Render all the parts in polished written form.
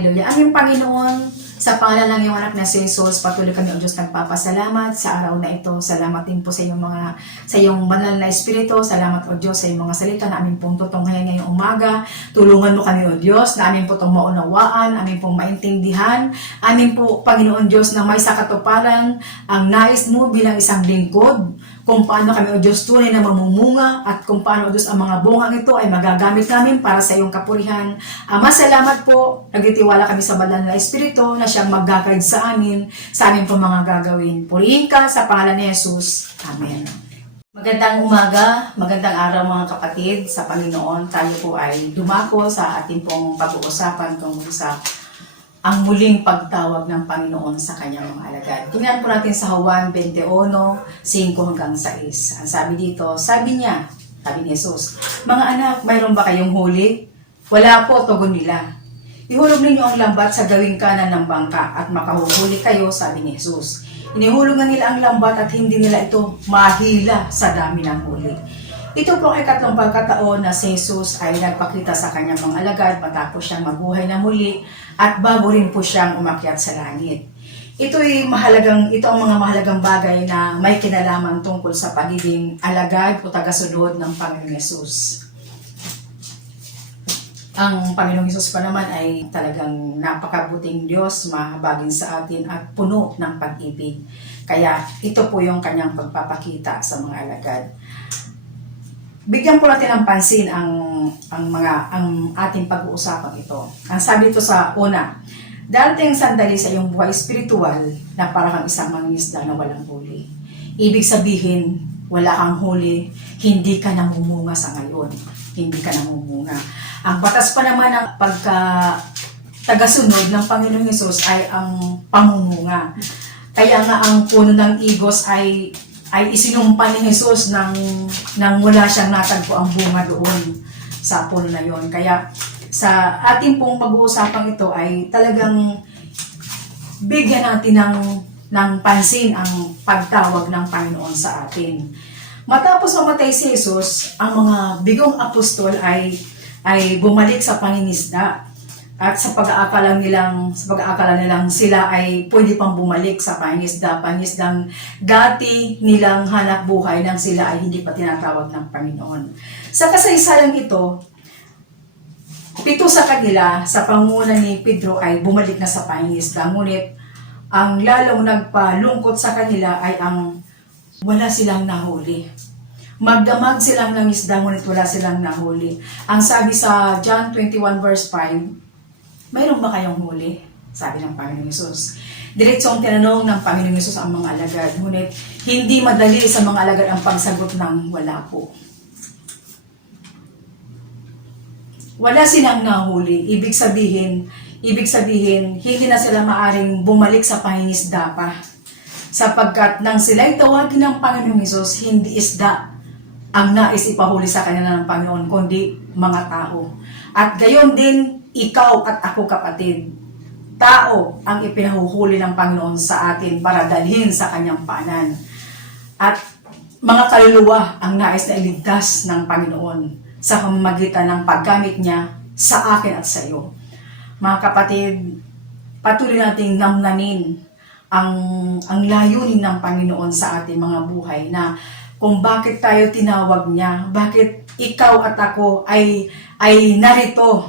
Hallelujah. Aming Panginoon, sa pangalan ng iyong anak na si Jesus, patuloy kami, O Diyos, nagpapasalamat sa araw na ito. Salamat din po sa iyong banal na espiritu. Salamat, O Diyos, sa iyong mga salita na aming pong tutunghayan ngayong umaga. Tulungan mo kami, O Diyos, na aming po itong maunawaan, aming pong maintindihan. Aming po, Panginoon Diyos, na may sakatuparan ang nais mo bilang isang lingkod, kung paano kami, O Diyos, tunay na mamumunga, at kung paano, O Diyos, ang mga bungang ito ay magagamit namin para sa iyong kapurihan. Ama, salamat po. Nagtitiwala kami sa banal na espiritu na siyang mag-guide sa amin po mga gagawin. Purihin ka sa pangalan ni Jesus. Amen. Magandang umaga, magandang araw mga kapatid sa Panginoon. Tayo po ay dumako sa ating pong pag-uusapan tungkol sa ang muling pagtawag ng Panginoon sa kanyang mga alagad. Tingnan po natin sa Juan 21:5-6. Ang sabi dito, sabi ni Jesus, "Mga anak, mayroon ba kayong huli?" "Wala po," tugon nila. "Ihulog ninyo ang lambat sa gawing kanan ng bangka at makahuhuli kayo," sabi ni Jesus. Inihulog nila ang lambat at hindi nila ito mahila sa dami ng huli. Ito po ay ikatlong pagkataon na si Jesus ay nagpakita sa kanyang mga alagad matapos siyang mabuhay na muli at bago rin po siyang umakyat sa langit. Ito ang mga mahalagang bagay na may kinalaman tungkol sa pagiging alagad o tagasunod ng Panginoong Jesus. Ang Panginoong Jesus pa naman ay talagang napakabuting Diyos, mahabagin sa atin at puno ng pag-ibig. Kaya ito po yung kanyang pagpapakita sa mga alagad. Bigyan po natin ng pansin ang ating pag-uusapan ito. Ang sabi ito sa una, "Darating sandali sa iyong buhay espiritual na parang isang mangingisda na walang huli." Ibig sabihin, wala kang huli, hindi ka namumunga sa ngayon. Hindi ka namumunga. Ang batas pa naman ng pagka-tagasunod ng Panginoong Hesus ay ang pamumunga. Kaya nga ang puno ng igos ay isinumpa ni Jesus nang wala siyang natagpo ang bunga doon sa puno na yon. Kaya sa ating pong pag-uusapang ito ay talagang bigyan natin ng pansin ang pagtawag ng Panginoon sa atin. Matapos mamatay si Jesus, ang mga bigong apostol ay bumalik sa pangingisda. At sa pag-aakala nilang sila ay pwede pang bumalik sa pangingisdang dati nilang hanap buhay nang sila ay hindi pa tinatawag ng Panginoon. Sa kasaysayan ito, 7 sa kanila sa pangunguna ni Pedro ay bumalik na sa pangingisda. Ngunit ang lalong nagpalungkot sa kanila ay ang wala silang nahuli. Magdamag silang ng isda ngunit wala silang nahuli. Ang sabi sa John 21:5, "Mayroon ba kayong huli?" sabi ng Panginoong Hesus. Diretsong tinanong ng Panginoong Hesus ang mga alagad, ngunit hindi madali sa mga alagad ang pagsagot ng wala po. Wala silang nahuli. Ibig sabihin, hindi na sila maaring bumalik sa pangingisda pa. Sapagkat nang sila'y tawagin ng Panginoong Hesus, hindi isda ang nais ipahuli sa kanila ng Panginoon, kundi mga tao. At gayon din, ikaw at ako kapatid, tao ang ipinahuhuli ng Panginoon sa atin para dalhin sa kanyang paanan. At mga kaluluwa ang nais na iligtas ng Panginoon sa pamamagitan ng paggamit niya sa akin at sa iyo. Mga kapatid, patuloy nating namnamin ang layunin ng Panginoon sa ating mga buhay na kung bakit tayo tinawag niya, bakit ikaw at ako ay narito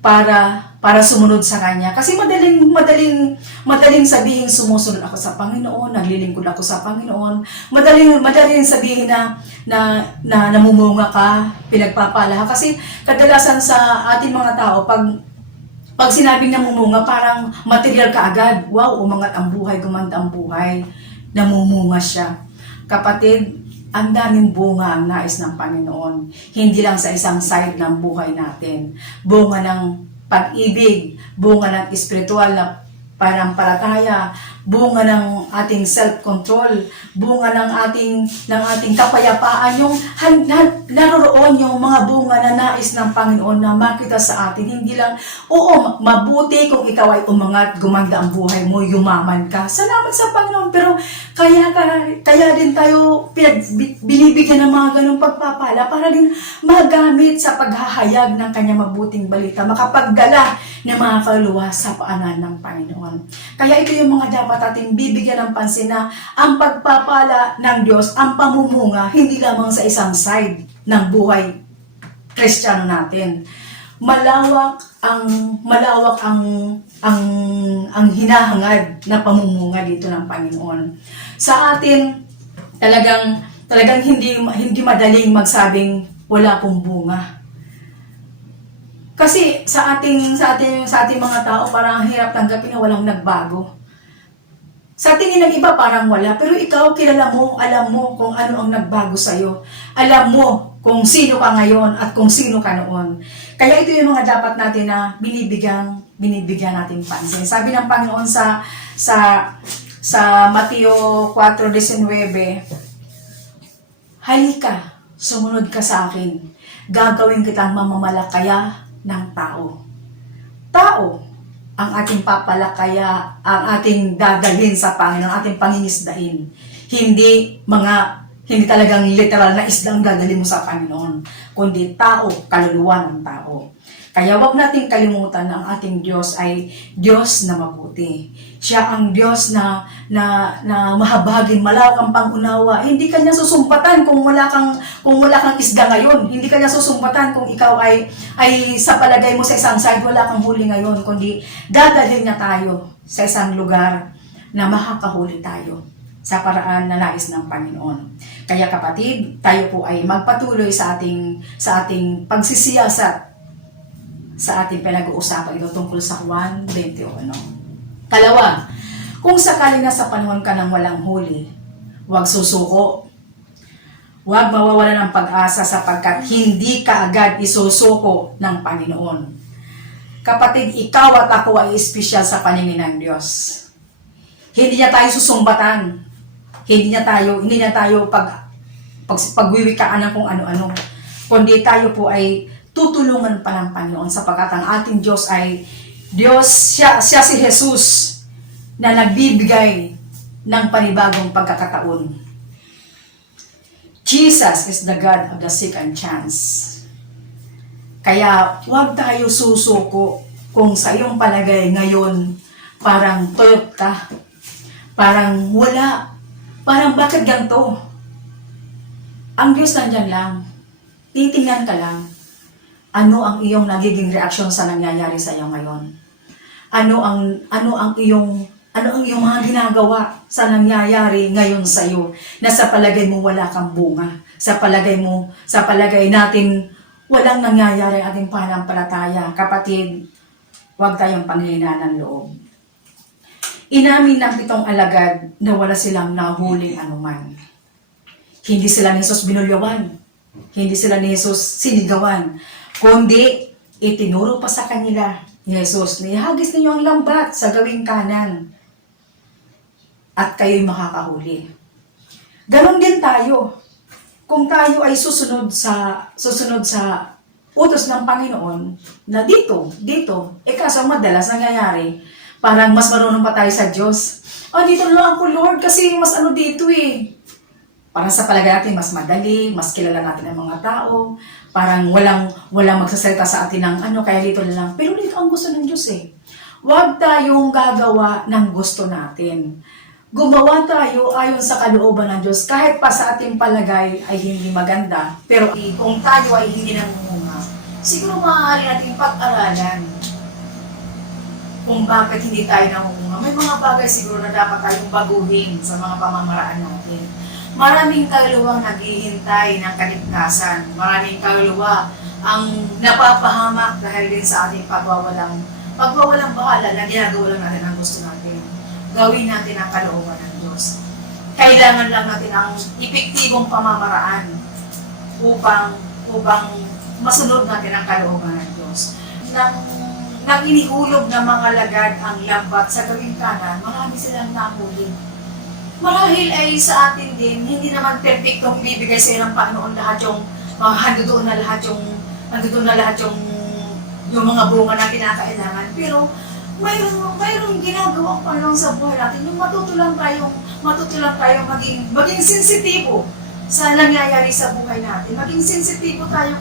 para sumunod sa kanya. Kasi madaling sabihin sumusunod ako sa Panginoon, naglilingkod ako sa Panginoon. Madaling sabihin na namumunga ka, pinagpapala ka. Kasi kadalasan sa ating mga tao, pag sinabing namumunga, parang material ka agad. Wow, umangat ang buhay, gumanda ang buhay. Namumunga siya. Kapatid, ang daming bunga ang nais ng Panginoon. Hindi lang sa isang side ng buhay natin. Bunga ng pag-ibig, bunga ng espiritual na pananampalataya, bunga ng ating self-control, bunga ng ating kapayapaan, yung naroroon yung mga bunga na nais ng Panginoon na makita sa atin. Hindi lang, oo, mabuti kung ikaw ay umangat, gumanda ang buhay mo, yumaman ka. Salamat sa Panginoon, pero kaya din tayo binibigyan ng mga ganong pagpapala para din magamit sa paghahayag ng kanyang mabuting balita, makapagdala ng mga kaluluwa sa paanan ng Panginoon. Kaya ito yung mga dapat ating bibigyan ng pansin na ang pagpapala ng Diyos, ang pamumunga, hindi lamang sa isang side ng buhay Kristiyano natin. Malawak ang hinahangad na pamumunga dito ng Panginoon. Sa atin, talagang hindi madaling magsabing wala pong bunga. Kasi sa ating mga tao, parang hirap tanggapin na walang nagbago. Sa tingin ng iba parang wala, pero ikaw kilala mo, alam mo kung ano ang nagbago sa'yo. Alam mo kung sino ka ngayon at kung sino ka noon. Kaya ito yung mga dapat natin na binibigyan natin pansin. Sabi ng Panginoon sa Mateo 4:19, halika, sumunod ka sa akin. Gagawin kitang mamamalakaya ng tao. Tao ang ating papalakaya, ang ating dadalhin sa Panginoon, ang ating pangingisdahin. Hindi talagang literal na isdang dadalhin mo sa Panginoon, kundi tao, kaluluwa ng tao. Kaya wag nating kalimutan na ang ating Diyos ay Diyos na mabuti. Siya ang Diyos na mahabagin, malawak ang pangunawa. Hindi kanya susumpatan kung wala kang isda ngayon. Hindi kanya susumpatan kung ikaw ay sa palagay mo sa isang side, wala kang huli ngayon. Kundi dadalhin na tayo sa isang lugar na makakahuli tayo sa paraan na nais ng Panginoon. Kaya kapatid, tayo po ay magpatuloy sa ating pagsisiyasat sa ating pinag-uusapan ito tungkol sa Juan 21. Kalawa, kung sakali na sa panahon ka ng walang huli, huwag susuko. Huwag mawawala ng pag-asa sapagkat hindi ka agad isusuko ng Panginoon. Kapatid, ikaw at ako ay espesyal sa paningin ng Diyos. Hindi niya tayo susumbatan. Hindi niya tayo pagwiwikaan ng kung ano-ano. Kundi tayo po ay tutulungan pa ng Panginoon sapagkat ang ating Diyos ay Diyos, siya si Jesus na nagbibigay ng panibagong pagkakataon. Jesus is the God of the second chance. Kaya huwag tayo susuko kung sa iyong palagay ngayon parang tuyot ka, parang wala, parang bakit ganito? Ang Diyos nandyan lang, titingnan ka lang. Ano ang iyong nagiging reaksyon sa nangyayari sa iyo ngayon? Ano ang iyong mga ginagawa sa nangyayari ngayon sa iyo na sa palagay mo wala kang bunga? Sa palagay natin walang nangyayari ang ating pananampalataya. Kapatid, huwag tayong panghihinaan ng loob. Inamin ng 7 alagad na wala silang nahuling anuman. Hindi sila ni Jesus binulyawan. Hindi sila ni Jesus sinigawan. Kundi, itinuro pa sa kanila ni Jesus, nihagis ninyo ang lambat sa gawing kanan at kayo'y makakahuli. Ganon din tayo. Kung tayo ay susunod sa utos ng Panginoon na dito, kaso madalas nangyayari, parang mas marunong pa tayo sa Diyos. Dito lang ako, Lord, kasi mas dito eh. Parang sa palagay natin, mas madali, mas kilala natin ang mga tao, parang walang magsasalita sa atin ng kaya dito lang. Pero dito ang gusto ng Diyos eh. Huwag tayong gagawa ng gusto natin. Gumawa tayo ayon sa kalooban ng Diyos, kahit pa sa ating palagay ay hindi maganda. Pero kung tayo ay hindi namumunga, siguro maaari nating pag-aralan kung bakit hindi tayo namumunga. May mga bagay siguro na dapat tayong baguhin sa mga pamamaraan natin. Maraming kaluluwang naghihintay ng kaligtasan. Maraming kaluluwa ang napapahamak dahil din sa ating pagwawalang bahala na ginagawa lang natin ang gusto natin. Gawin natin ang kalooban ng Diyos. Kailangan lang natin ang epektibong pamamaraan upang masunod natin ang kalooban ng Diyos. nang inihulog ng mga lagad ang lambat sa gawing kanan, marami silang nahuli. Marahil ay sa atin din, hindi naman perfectong bibigay sa ng Panginoon lahat yung nandoon na lahat yung mga bunga na kinakailangan. Pero mayroong ginagawa ang Panginoon sa buhay natin. Yung matutulang tayong maging sensitibo sa nangyayari sa buhay natin. Maging sensitibo tayo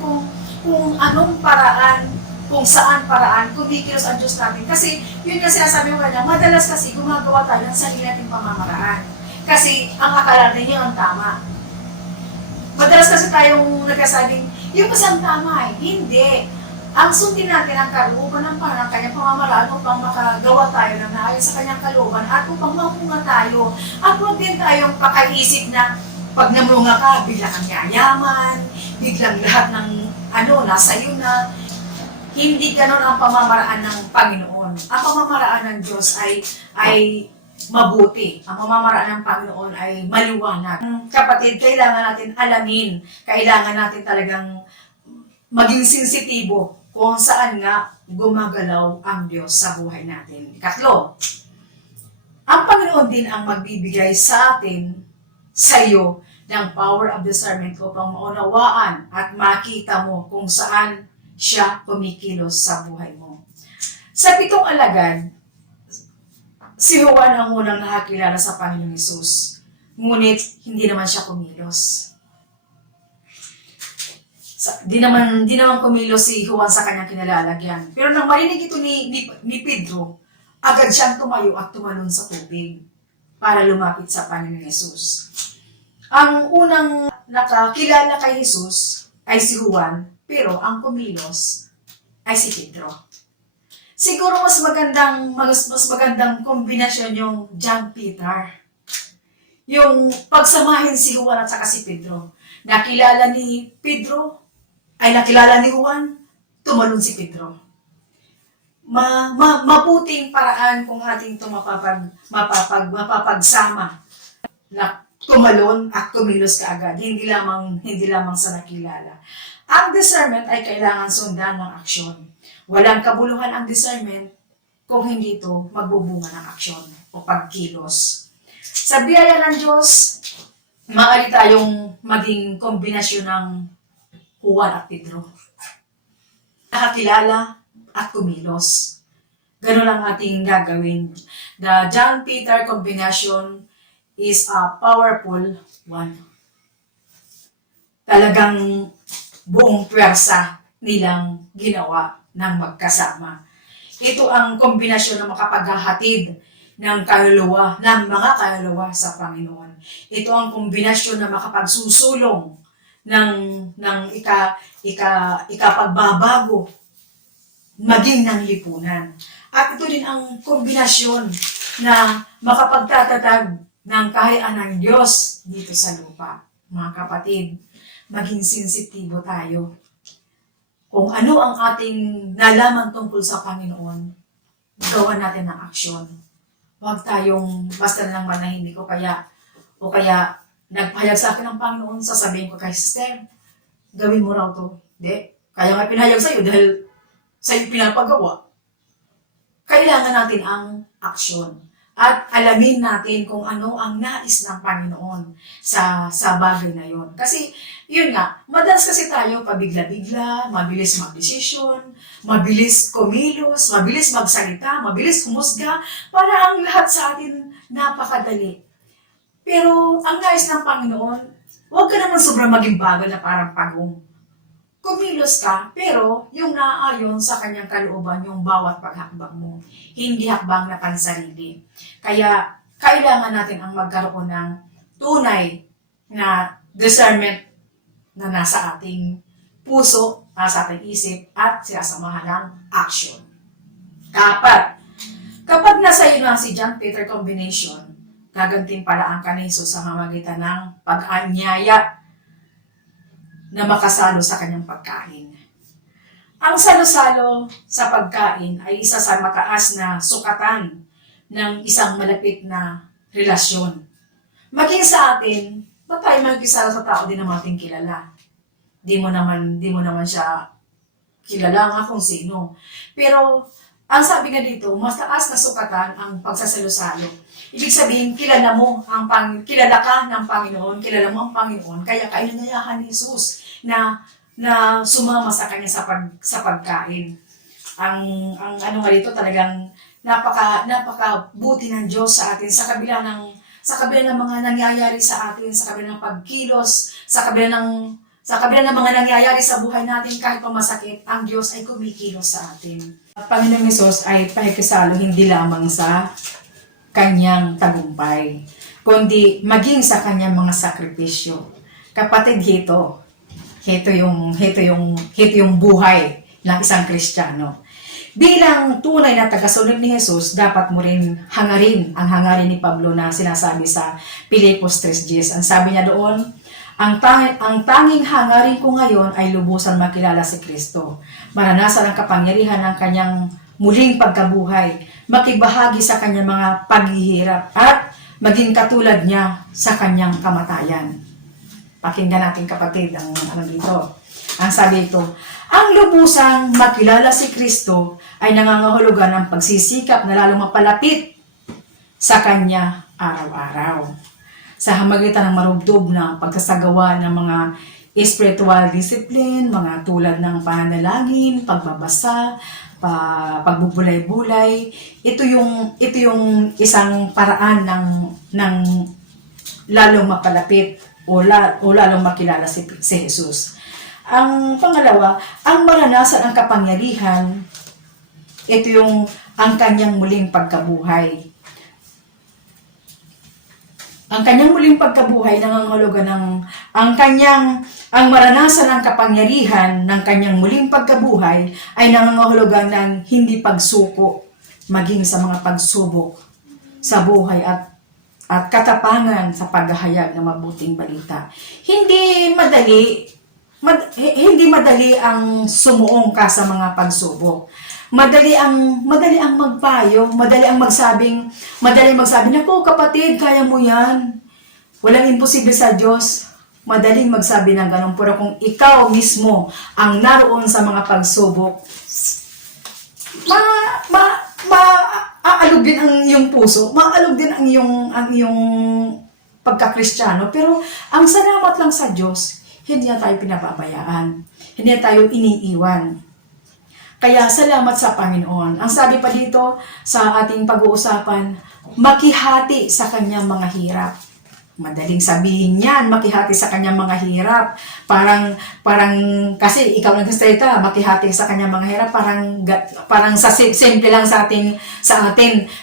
kung anong paraan, kung saan paraan, kumikilos ang Diyos natin. Kasi yun kasi sinasabi ko kanya, madalas kasi gumagawa tayo ng sarili nating pamamaraan. Kasi ang akala niya ang tama. Madalas kasi tayong nagkasabing, yung kasi ang tama hindi. Ang sundin natin ang kalooban ng Panginoon, kanyang pamamaraan upang makagawa tayo ng naayos sa kanyang kalooban at upang mamunga tayo. At huwag din tayong pakaisip na pag namunga ka, bigla kang yayaman, biglang lahat ng nasa iyo na. Hindi ganon ang pamamaraan ng Panginoon. Ang pamamaraan ng Diyos ay mabuti. Ang pamamaraan ng Panginoon ay maliwanag. Kapatid, kailangan natin alamin, kailangan natin talagang maging sensitibo kung saan nga gumagalaw ang Diyos sa buhay natin. Ikatlo, ang Panginoon din ang magbibigay sa atin, sa iyo, ng power of discernment upang maunawaan at makita mo kung saan siya kumikilos sa buhay mo. Sa 7 alagad, si Juan ang unang nakakilala sa Panginoong Hesus. Ngunit, hindi naman siya kumilos. Di naman kumilos si Juan sa kanyang kinalalagyan. Pero nang marinig ito ni Pedro, agad siyang tumayo at tumalon sa tubig para lumapit sa Panginoong Hesus. Ang unang nakakilala kay Hesus ay si Juan, pero ang kumilos ay si Pedro. Siguro mas magandang kombinasyon yung John Peter. Yung pagsamahin si Juan at saka si Pedro. Nakilala ni Juan, tumalon si Pedro. Mabuting paraan kung ating ito mapapagsama na tumalon at kumilos kaagad. Hindi lamang sa nakilala. Ang discernment ay kailangan sundan ng aksyon. Walang kabuluhan ang discernment kung hindi ito magbubunga ng aksyon o pagkilos. Sa biyaya ng Diyos, maaari tayong maging kombinasyon ng Juan at Pedro. Nakakilala at kumilos. Ganun ang ating gagawin. The John Peter combination is a powerful one. Talagang buong pwersa nilang ginawa ng magkasama. Ito ang kombinasyon na makapaghahatid ng mga kaluluwa sa Panginoon. Ito ang kombinasyon na makapagsusulong ng ikapagbabago maging ng lipunan. At ito din ang kombinasyon na makapagtatatag ng kaharian ng Diyos dito sa lupa. Mga kapatid, maging sensitibo tayo. Kung ano ang ating nalaman tungkol sa Panginoon, gawan natin ng aksyon. Huwag tayong basta lang manahimik o kaya nagpahayag sa akin ng Panginoon, sasabihin ko kay sister, gawin mo raw to. Hindi. Kaya nga pinahayag sa'yo dahil sa'yo pinapagawa. Kailangan natin ang aksyon. At alamin natin kung ano ang nais ng Panginoon sa bagay na yon. Kasi, yun nga, madalas kasi tayo pabigla-bigla, mabilis magdesisyon, mabilis kumilos, mabilis magsalita, mabilis humusga, para ang lahat sa atin napakadali. Pero, ang nais ng Panginoon, huwag ka naman sobrang maging bagal na parang pagong. Kumilos ka, pero yung naaayon sa kanyang kalooban yung bawat paghakbang mo. Hindi hakbang na pansarili. Kaya, kailangan natin ang magkaroon ng tunay na discernment na nasa ating puso, nasa ating isip, at sinasamahan ng action. Kapag nasa iyo na si John Peter combination, gagantimpalaan ka ni Jesus sa pamamagitan ng pag-anyaya na makasalo sa kanyang pagkain. Ang salo-salo sa pagkain ay isa sa mataas na sukatan ng isang malapit na relasyon. Maging sa atin, ba't tayo magkisala sa tao din na ating kilala? Di mo naman siya kilala nga kung sino. Pero Ang sabi nga dito, mas taas na sukatan ang pagsasalo-salo. Ibig sabihin, kilala ka ng Panginoon, kilala mo ang Panginoon, kaya kainanayahan ni Jesus na sumama sa kanya sa pagkain. Ang ano nga dito, talagang napaka buti ng Diyos sa atin sa kabila ng mga nangyayari sa atin, sa kabila ng pagkilos, sa kabila ng mga nangyayari sa buhay natin, kahit pa masakit, ang Diyos ay kumikilos sa atin. At Panginoong Hesus ay pakikisalo hindi lamang sa kanyang tagumpay, kundi maging sa kanyang mga sakripisyo. Kapatid, ito yung buhay ng isang Kristiyano. Bilang tunay na tagasunod ni Jesus, dapat mo rin hangarin ang hangarin ni Pablo na sinasabi sa Filipos 3:10. Ang sabi niya doon, ang tanging hangarin ko ngayon ay lubusan makilala si Kristo, maranasan ang kapangyarihan ng kanyang muling pagkabuhay, makibahagi sa kanyang mga paghihirap, at maging katulad niya sa kanyang kamatayan. Pakinggan natin, kapatid, ang ano dito. Ang sabi ito, ang lubusang makilala si Kristo ay nangangahulugan ng pagsisikap na lalong mapalapit sa Kanya araw-araw. Sa hamagitan ng marubdob na pagkasagawa ng mga spiritual discipline, mga tulad ng pananalangin, pagbabasa, pagbubulay-bulay, ito yung isang paraan ng lalong mapalapit o lalong makilala si Jesus. Ang pangalawa, ang maranasan ang kapangyarihan, ito ang kanyang muling pagkabuhay. Ang kanyang muling pagkabuhay nangangahulugan ang maranasan ang kapangyarihan ng kanyang muling pagkabuhay ay nangangahulugan ng hindi pagsuko maging sa mga pagsubok sa buhay at katapangan sa paghahayag ng mabuting balita. Hindi madali ang sumuong ka sa mga pagsubok. Madali ang magpayo, madali magsabing, naku kapatid, kaya mo yan. Walang imposible sa Diyos. Madaling magsabi ng ganun. Pero kung ikaw mismo ang naroon sa mga pagsubok, aalog din ang iyong puso, maalog din ang iyong pagka-Kristiyano. Pero ang salamat lang sa Diyos, hindi na tayo pinapabayaan. Hindi na tayo iniiwan. Kaya salamat sa Panginoon. Ang sabi pa dito sa ating pag-uusapan, makihati sa kanyang mga hirap. Madaling sabihin yan, makihati sa kanyang mga hirap. Parang kasi ikaw nagsasalita, makihati sa kanyang mga hirap, parang simple lang sa atin.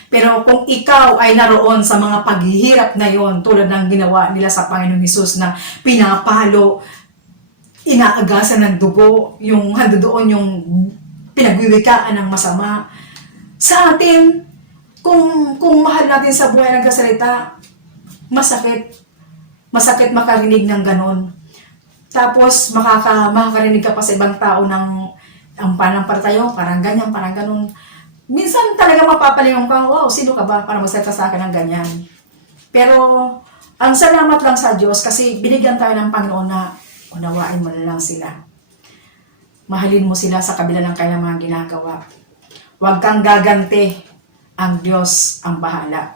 Pero kung ikaw ay naroon sa mga paghihirap na yon, tulad ng ginawa nila sa Panginoong Hesus na pinapalo, inaagasan ng dugo, yung handoon yung pinagwiwikaan ng masama. Sa atin, kung mahal natin sa buhay nagsasalita, masakit makarinig ng ganon. Tapos makakarinig ka pa sa ibang tao ng ang panampalataya, parang ganyan, parang ganon. Minsan talaga mapapalingon ka, wow, sino ka ba para magsalita sa akin ng ganyan? Pero ang salamat lang sa Diyos kasi binigyan tayo ng Panginoon na unawain mo na lang sila. Mahalin mo sila sa kabila ng kanilang mga ginagawa. Huwag kang gaganti. Ang Diyos ang bahala.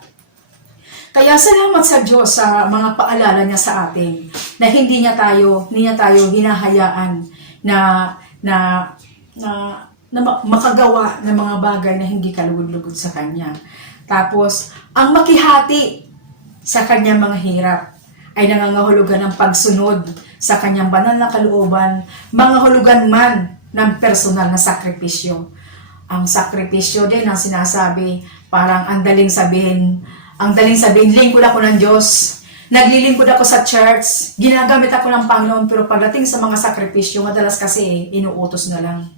Kaya salamat sa Diyos sa mga paalala niya sa atin na hindi niya tayo hinahayaan na makagawa ng mga bagay na hindi kalugod-lugod sa Kanya. Tapos, ang makihati sa Kanyang mga hirap ay nangangahulugan ng pagsunod sa Kanyang banal na kalooban, mga hulugan man ng personal na sakripisyo. Ang sakripisyo din ang sinasabi, parang ang daling sabihin, lingkod ako ng Diyos, naglilingkod ako sa church, ginagamit ako ng Panginoon, pero pagdating sa mga sakripisyo, madalas kasi inuutos na lang.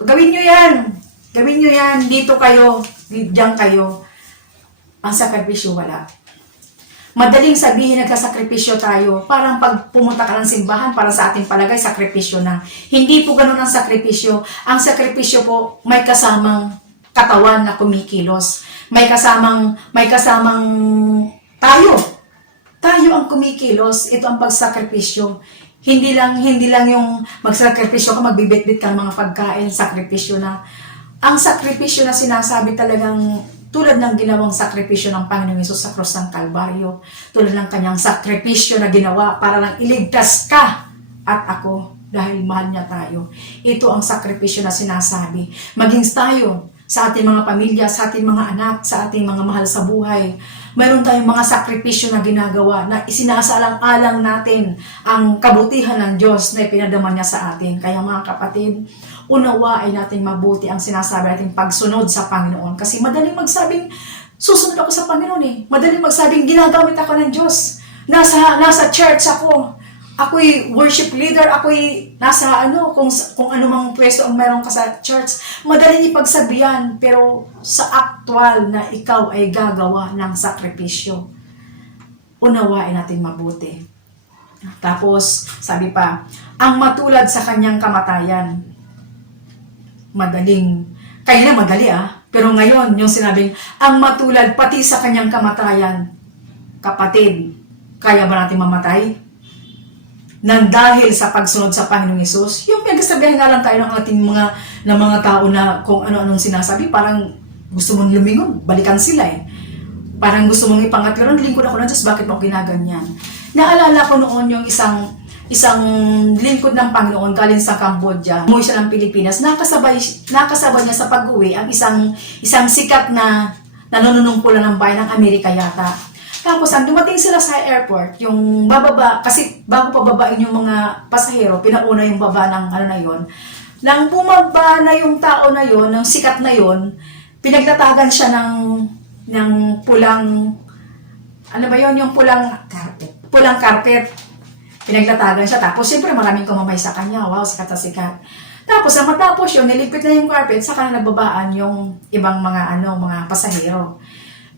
Gawin nyo yan, dito kayo, diyan kayo. Ang sakripisyo wala. Madaling sabihin nagkasakripisyo tayo, parang pag pumunta ka ng simbahan, para sa ating palagay, sakripisyo na. Hindi po ganun ang sakripisyo. Ang sakripisyo po, may kasamang katawan na kumikilos. May kasamang tayo. Tayo ang kumikilos. Ito ang pagsakripisyo. Hindi lang yung magsakripisyo ka, magbibit-bit ka ng mga pagkain, sakripisyo na. ang sakripisyo na sinasabi talagang tulad ng ginawang sakripisyo ng Panginoong Hesus sa krus ng Kalbaryo, tulad ng kanyang sakripisyo na ginawa para lang iligtas ka at ako dahil mahal niya tayo. Ito ang sakripisyo na sinasabi. Maging tayo sa ating mga pamilya, sa ating mga anak, sa ating mga mahal sa buhay. Mayroon tayong mga sakripisyo na ginagawa na isinasaalang-alang natin ang kabutihan ng Diyos na ipinadama niya sa atin. Kaya mga kapatid, unawain natin mabuti ang sinasabi natin pagsunod sa Panginoon. Kasi madaling magsabing, susunod ako sa Panginoon eh. Madaling magsabing, ginagamit ako ng Diyos. Nasa church ako. Ako'y worship leader, ako'y nasa kung ano mang pwesto ang meron ka sa church. Madaling ipagsabihan, pero sa aktual na ikaw ay gagawa ng sakripisyo. Unawain natin mabuti. Tapos, sabi pa, ang matulad sa kanyang kamatayan. Kaya na madali pero ngayon, yung sinabing, ang matulad pati sa kanyang kamatayan. Kapatid, kaya ba natin mamatay? Nang dahil sa pagsunod sa Panginoong Hesus, yung pinagsasabihan nga lang tayo ng ating mga tao na kung ano-anong sinasabi, parang gusto mong lumingon, balikan sila eh. Parang gusto mong ipangat, pero lingkod ako ng Diyos, bakit mo ginaganyan? Naalala ko noon yung isang lingkod ng Panginoon galing sa Cambodia, umuwi siya ng Pilipinas, nakasabay niya sa pag-uwi ang isang sikat na nanunungkulan ng bayan ng Amerika yata. Tapos, ang dumating sila sa airport, yung bababa, kasi bago pababain yung mga pasahero, pinauna yung baba ng na yon. Nang bumaba na yung tao na yon, ng sikat na yon, pinaglatagan siya ng pulang, yung pulang carpet. Pinaglatagan siya. Tapos, siyempre, maraming kumamay sa kanya. Wow, sikat na sikat. Tapos, matapos yun, nilipit na yung carpet, saka na nagbabaan yung ibang mga pasahero.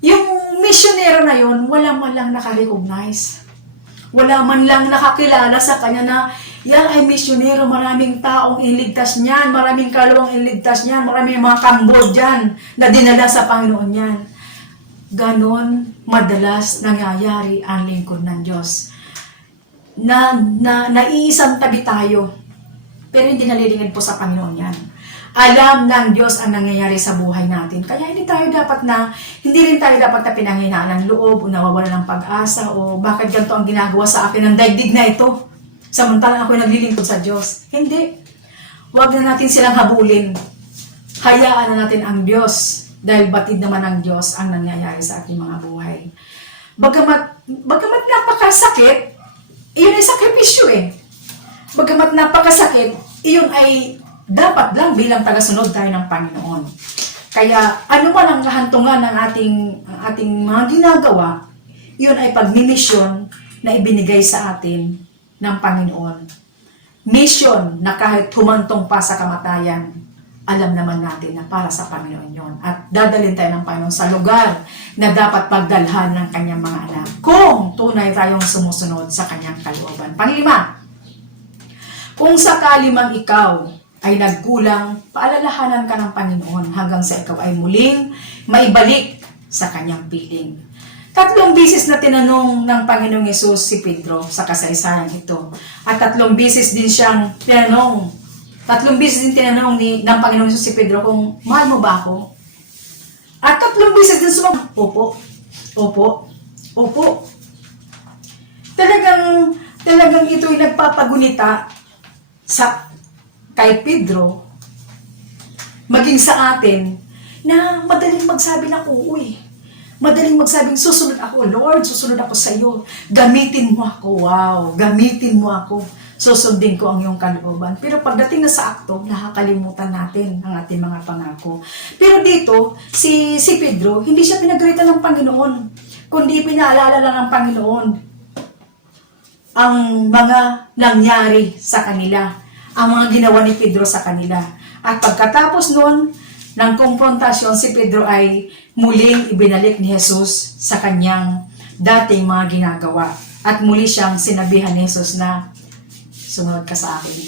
Yung misyonero na yun, wala man lang nakarecognize. Wala man lang nakakilala sa kanya na yan ay misyonero, maraming taong iligtas niyan, maraming kalawang iligtas niyan, maraming mga Cambodian na dinala sa Panginoon niyan. Ganon madalas nangyayari ang lingkod ng Diyos. Naiisang tabi tayo, pero hindi nalilingid po sa Panginoon yan. Alam ng Diyos ang nangyayari sa buhay natin. Kaya hindi rin tayo dapat na pinanghinaan ng loob o nawawala ng pag-asa o bakit ganito ang ginagawa sa akin ng daigdig na ito. Samantalang ako naglilingkod sa Diyos. Hindi. Huwag na natin silang habulin. Hayaan na natin ang Diyos dahil batid naman ng Diyos ang nangyayari sa ating mga buhay. Bagamat napakasakit, iyon ay sakripisyo eh. Bagamat napakasakit, iyon ay dapat lang bilang tagasunod tayo ng Panginoon. Kaya ano man ang kahantungan ng ating mga ginagawa, yun ay pagmimisyon na ibinigay sa atin ng Panginoon. Mission na kahit humantong pa sa kamatayan, alam naman natin na para sa Panginoon yun. At dadalhin tayo ng Panginoon sa lugar na dapat pagdalhan ng kanyang mga anak kung tunay tayong sumusunod sa kanyang kalooban. Panglima, kung sakali mang ikaw ay nagkulang, paalalahanan ka ng Panginoon hanggang sa ikaw ay muling maibalik sa kanyang piling. 3 beses na tinanong ng Panginoong Hesus si Pedro sa kasaysayan ito. At 3 beses din siyang tinanong, 3 beses din tinanong ng Panginoong Hesus si Pedro kung mahal mo ba ako? At 3 beses din sumagot, opo, opo, opo. Talagang ito'y nagpapagunita kay Pedro, maging sa atin, na madaling magsabi ng oo eh. Madaling magsabing, susunod ako, Lord, susunod ako sa iyo. Gamitin mo ako, wow, gamitin mo ako. Susundin ko ang iyong kalooban. Pero pagdating na sa akto, nakakalimutan natin ang ating mga pangako. Pero dito, si Pedro, hindi siya pinagalitan ng Panginoon, kundi pinaalala lang ng Panginoon ang mga nangyari sa kanila, ang mga ginawa ni Pedro sa kanila. At pagkatapos noon, ng konfrontasyon, si Pedro ay muling ibinalik ni Jesus sa kanyang dating mga ginagawa. At muli siyang sinabihan ni Jesus na, sumunod ka sa akin.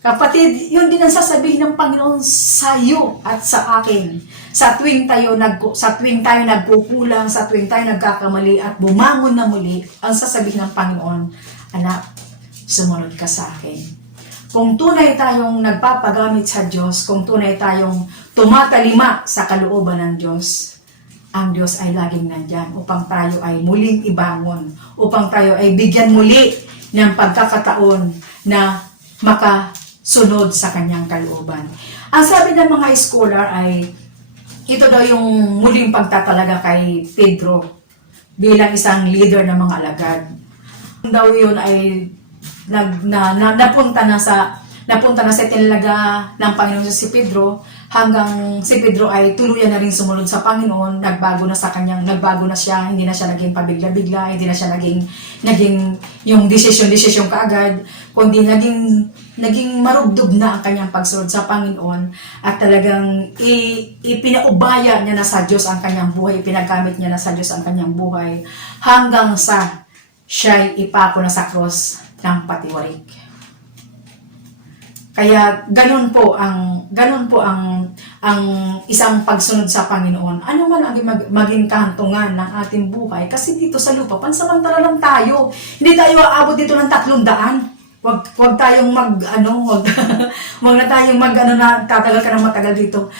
Kapatid, yun din ang sasabihin ng Panginoon sa iyo at sa akin. Sa tuwing tayo nagkukulang, sa tuwing tayo nagkakamali at bumangon na muli, ang sasabihin ng Panginoon, anak, sumunod ka sa akin. Kung tunay tayong nagpapagamit sa Diyos, kung tunay tayong tumatalima sa kalooban ng Diyos, ang Diyos ay laging nandyan upang tayo ay muling ibangon, upang tayo ay bigyan muli ng pagkakataon na makasunod sa kanyang kalooban. Ang sabi ng mga scholar ay, ito daw yung muling pagtatalaga kay Pedro bilang isang leader ng mga alagad. Daw yun ay napunta na sa tinalaga ng Panginoon si Pedro, hanggang si Pedro ay tuluyan na rin sumunod sa Panginoon, nagbago na siya, hindi na siya naging pabigla-bigla, hindi na siya naging yung desisyon kaagad, kundi naging marubdob na ang kanyang pagsunod sa Panginoon, at talagang ipinaubaya niya na sa Diyos ang kanyang buhay, ipinagamit niya na sa Diyos ang kanyang buhay, hanggang sa siya'y ipako na sa cross ng patiwarik. Kaya ganun po ang isang pagsunod sa Panginoon. Ano man ang maging kahantungan ng ating buhay, kasi dito sa lupa pansamantala lang tayo. Hindi tayo aabot dito ng 300. Wag tayong wag na tayong na tatagal ka ng matagal dito.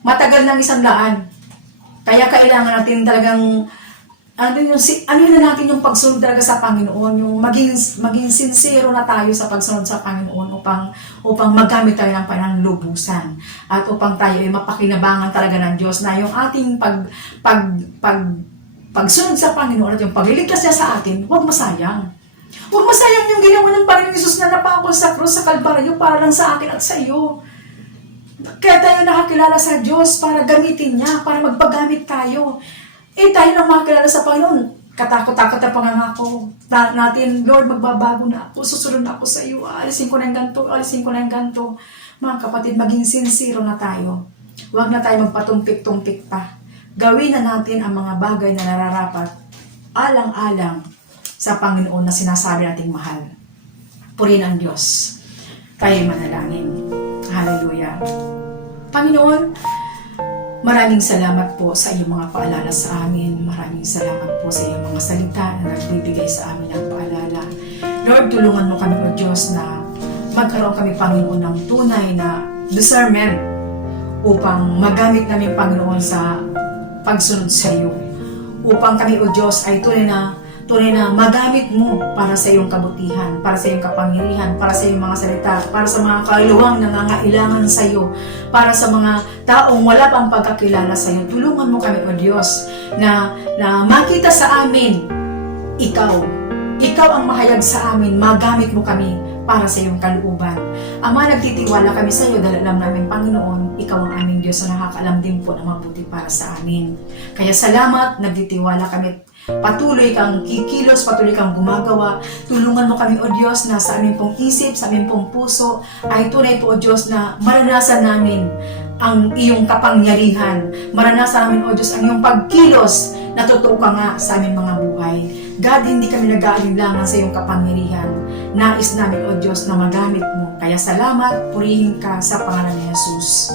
Matagal ng 100. Kaya kailangan natin talagang ano yun na natin yung pagsunod talaga sa Panginoon, yung maging sincero na tayo sa pagsunod sa Panginoon upang magamit tayo ng pananlubusan, at upang tayo ay mapakinabangan talaga ng Diyos na yung ating pagsunod sa Panginoon at yung pagliligtas niya sa atin, huwag masayang. Huwag masayang yung ginawa ng Panginoon Jesus na napako sa krus sa Kalbaryo para lang sa akin at sa iyo. Kaya tayo nakakilala sa Diyos para gamitin niya, para magpagamit tayo. Tayo na makakilala sa Panginoon, katakot-takot na pangangako natin, Lord, magbabago na ako, susunod na ako sa iyo, alisin ko na yung ganito. Mga kapatid, maging sincero na tayo. Huwag na tayo magpatumpik-tumpik pa. Gawin na natin ang mga bagay na nararapat, alang-alang sa Panginoon na sinasabi nating mahal. Purihin ang Diyos. Tayo manalangin. Hallelujah. Panginoon, maraming salamat po sa iyong mga paalala sa amin. Maraming salamat po sa iyong mga salita na nagbibigay sa amin ng paalala. Lord, tulungan mo kami, O Diyos, na magkaroon kami, Panginoon, ng tunay na discernment upang magamit namin, Panginoon, sa pagsunod sa iyo. Upang kami, O Diyos, ay tunay na magamit mo para sa iyong kabutihan, para sa iyong kapangyarihan, para sa iyong mga salita, para sa mga kaluwang nangangailangan sa iyo, para sa mga taong wala pang pagkakilala sa iyo. Tulungan mo kami, O Diyos, na makita sa amin, Ikaw ang mahayag sa amin, magamit mo kami para sa iyong kalooban. Ama, nagtitiwala kami sa iyo dahil alam namin, Panginoon, Ikaw ang aming Diyos na nakakaalam din po na mabuti para sa amin. Kaya salamat, nagtitiwala kami. Patuloy kang kikilos, patuloy kang gumagawa. Tulungan mo kami, O Diyos, na sa aming pong isip, sa aming pong puso, ay tunay po, O Diyos, na maranasan namin ang iyong kapangyarihan. Maranasan namin, O Diyos, ang iyong pagkilos na totoo ka nga sa aming mga buhay. God, hindi kami nag-aalinlangan sa iyong kapangyarihan. Nais namin, O Diyos, na magamit mo. Kaya salamat, purihin ka sa pangalan ni Jesus.